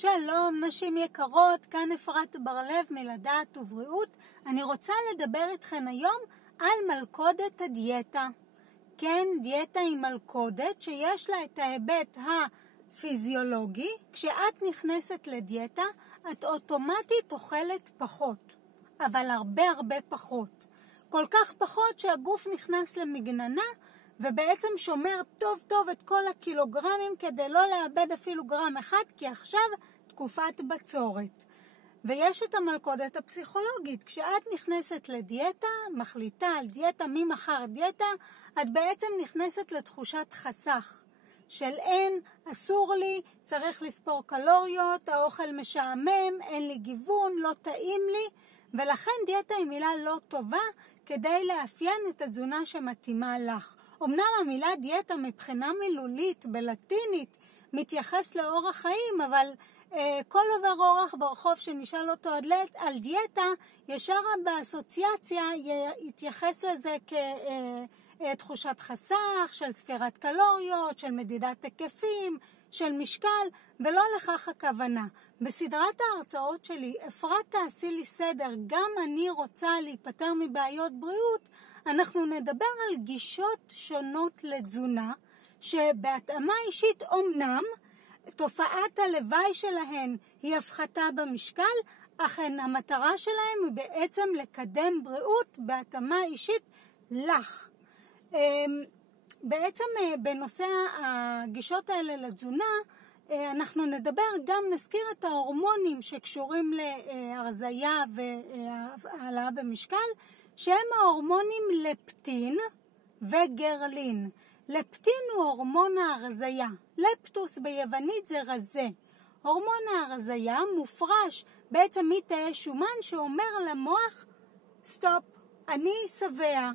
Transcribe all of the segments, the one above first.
שלום נשים יקרות, כאן אפרת בר-לב מלדעת ובריאות. אני רוצה לדבר איתכן היום על מלכודת הדיאטה. כן, דיאטה היא מלכודת שיש לה את ההיבט הפיזיולוגי. כשאת נכנסת לדיאטה, את אוטומטית אוכלת פחות, אבל הרבה פחות. כל כך פחות שהגוף נכנס למגננה, ובעצם שומר טוב את כל הקילוגרמים כדי לא לאבד אפילו גרם אחד, כי עכשיו תקופת בצורת. ויש את המלכודת הפסיכולוגית. כשאת נכנסת לדיאטה, מחליטה על דיאטה, ממחר דיאטה, את בעצם נכנסת לתחושת חסך. של אין, אסור לי, צריך לספור קלוריות, האוכל משעמם, אין לי גיוון, לא טעים לי, ולכן דיאטה היא מילה לא טובה כדי לאפיין את התזונה שמתאימה לך. אמנם המילה דיאטה מבחינה מילולית בלטינית מתייחס לאורח חיים, אבל כל עובר אורח ברחוב שנשאל אותו על דיאטה, ישר באסוציאציה יתייחס לזה כתחושת חסך, של ספירת קלוריות, של מדידת היקפים, של משקל, ולא לכך הכוונה. בסדרת ההרצאות שלי, אפרת תעשי לי סדר, גם אני רוצה להיפטר מבעיות בריאות, אנחנו נדבר על גישות שונות לתזונה, שבהתאמה אישית אומנם, תופעת הלוואי שלהן היא הפחתה במשקל, אכן המטרה שלהן היא בעצם לקדם בריאות בהתאמה אישית לך. בעצם בנושא הגישות האלה לתזונה, אנחנו נדבר גם, נזכיר את ההורמונים שקשורים להרזיה והעלאה במשקל, שהם ההורמונים לפטין וגרלין. לפטין הוא הורמון ההרזיה. לפטוס ביוונית זה רזה. הורמון ההרזיה מופרש בעצם מתאי שומן שאומר למוח, סטופ, אני שבע.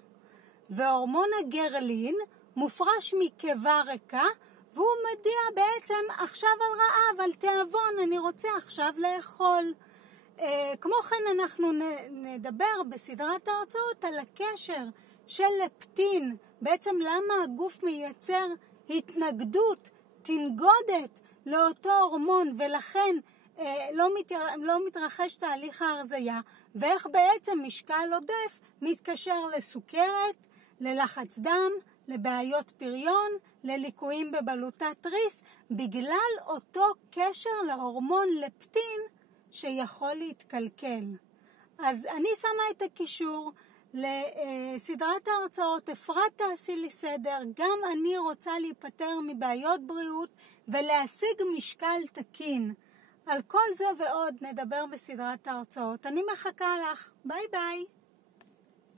והורמון הגרלין מופרש מקיבה ריקה, והוא מודיע בעצם עכשיו על רעב, על תיאבון, אני רוצה עכשיו לאכול. כמו כן אנחנו נדבר בסדרת ההרצאות על הקשר של לפטין, בעצם למה הגוף מייצר התנגדות, תנגודת לאותו הורמון, ולכן לא מתרחש תהליך ההרזיה, ואיך בעצם משקל עודף מתקשר לסוכרת, ללחץ דם, לבעיות פריון, לליקויים בבלוטת ריס, בגלל אותו קשר להורמון לפטין שיכול להתקלקל. אז אני שמה את הקישור לסדרת ההרצאות, אפרת תעשי לי סדר, גם אני רוצה להיפטר מבעיות בריאות ולהשיג משקל תקין. על כל זה ועוד נדבר בסדרת ההרצאות. אני מחכה לך. ביי ביי.